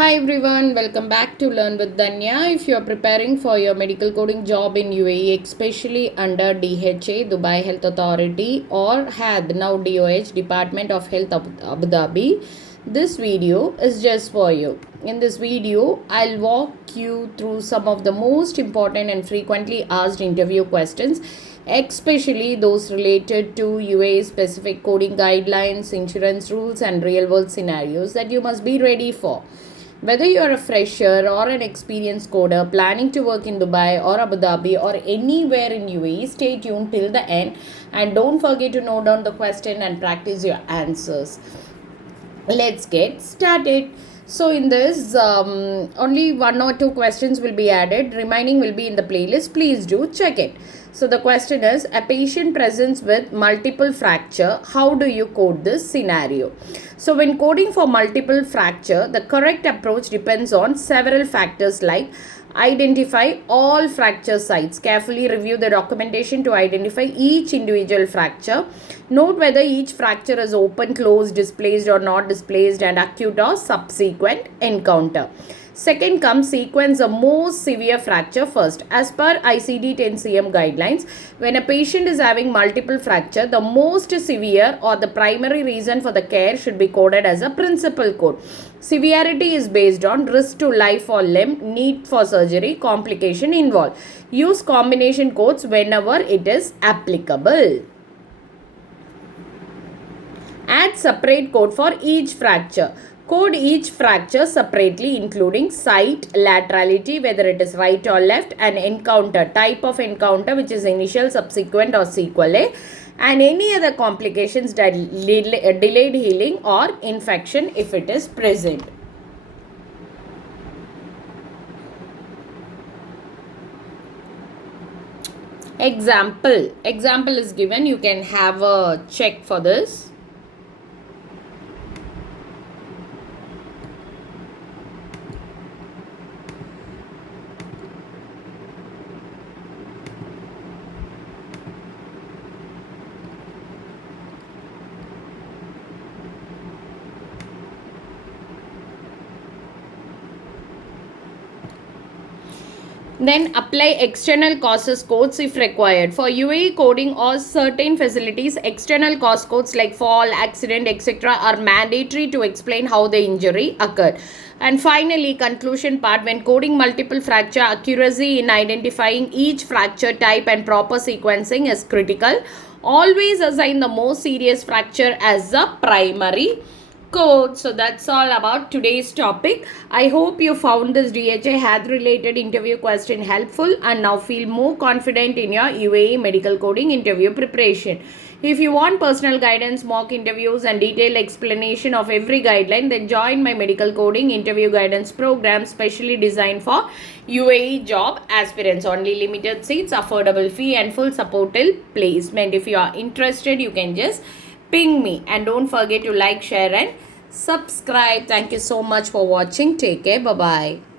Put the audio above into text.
Hi everyone, welcome back to Learn with Danya. If you are preparing for your medical coding job in UAE, especially under DHA, Dubai Health Authority, or HAD, now DOH, Department of Health Abu Dhabi, this video is just for you. In this video, I'll walk you through some of the most important and frequently asked interview questions, especially those related to UAE specific coding guidelines, insurance rules, and real world scenarios that you must be ready for. Whether you are a fresher or an experienced coder planning to work in Dubai or Abu Dhabi or anywhere in UAE, stay tuned till the end and don't forget to note down the question and practice your answers. Let's get started. So in this, only 1 or 2 questions will be added. Remaining will be in the playlist. Please do check it. So the question is, a patient presents with multiple fracture. How do you code this scenario? So when coding for multiple fracture, the correct approach depends on several factors like identify all fracture sites. Carefully review the documentation to identify each individual fracture. Note whether each fracture is open, closed, displaced or not displaced, and acute or subsequent encounter. Second comes sequence the most severe fracture first. As per ICD-10-CM guidelines, when a patient is having multiple fracture, the most severe or the primary reason for the care should be coded as a principal code. Severity is based on risk to life or limb, need for surgery, complication involved. Use combination codes whenever it is applicable. Add separate code for each fracture. Code each fracture separately including site, laterality, whether it is right or left, and encounter, type of encounter which is initial, subsequent or sequelae, and any other complications that delayed healing or infection if it is present. Example is given. You can have a check for this. Then apply external causes codes if required. For UAE coding or certain facilities, external cause codes like fall, accident, etc. are mandatory to explain how the injury occurred. And finally, conclusion part, when coding multiple fracture, accuracy in identifying each fracture type and proper sequencing is critical. Always assign the most serious fracture as the primary code. So that's all about today's topic. I hope you found this DHA HAD related interview question helpful and now feel more confident in your UAE medical coding interview preparation. If you want personal guidance, mock interviews and detailed explanation of every guideline, then join my medical coding interview guidance program specially designed for UAE job aspirants. Only limited seats, affordable fee and full support till placement. If you are interested, you can just ping me and don't forget to like, share and subscribe. Thank you so much for watching. Take care. Bye bye.